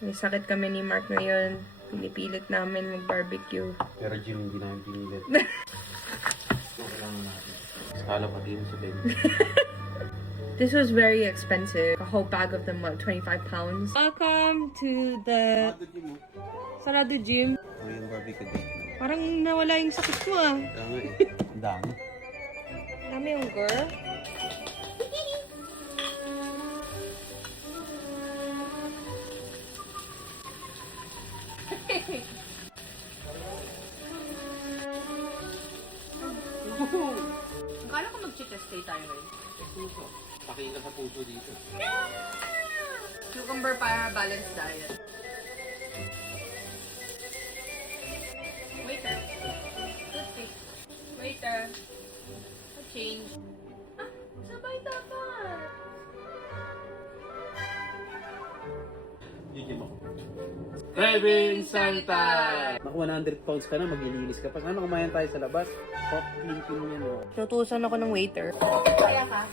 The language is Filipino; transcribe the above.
May sakit kami ni Mark ngayon. Pinipilit namin mag-barbecue. Pero Jim, hindi namin pinilit. So, kailangan natin. Skala pati yun sa bed. This was very expensive. A whole bag of them, what, 25 pounds? Welcome to the Sarado Gym. Ano yung barbecue date? Parang nawala yung sakit ko ah. Kaya nga eh. Ang dami. Dami yung girl. Akala ko mag-chitest stay tayo ngayon. Puso. Pakiin ka sa puso dito. Cucumber para balanced diet. Waiter. Toothpick. Waiter. A change. Ah, sabay dapat. Gigim ako. Kevin Santa! Naku, 100 pounds ka na, maglilinis ka pa. Sana kumain tayo sa labas. Pop, clean yan o. Tutusan ako ng waiter. Kaya ka?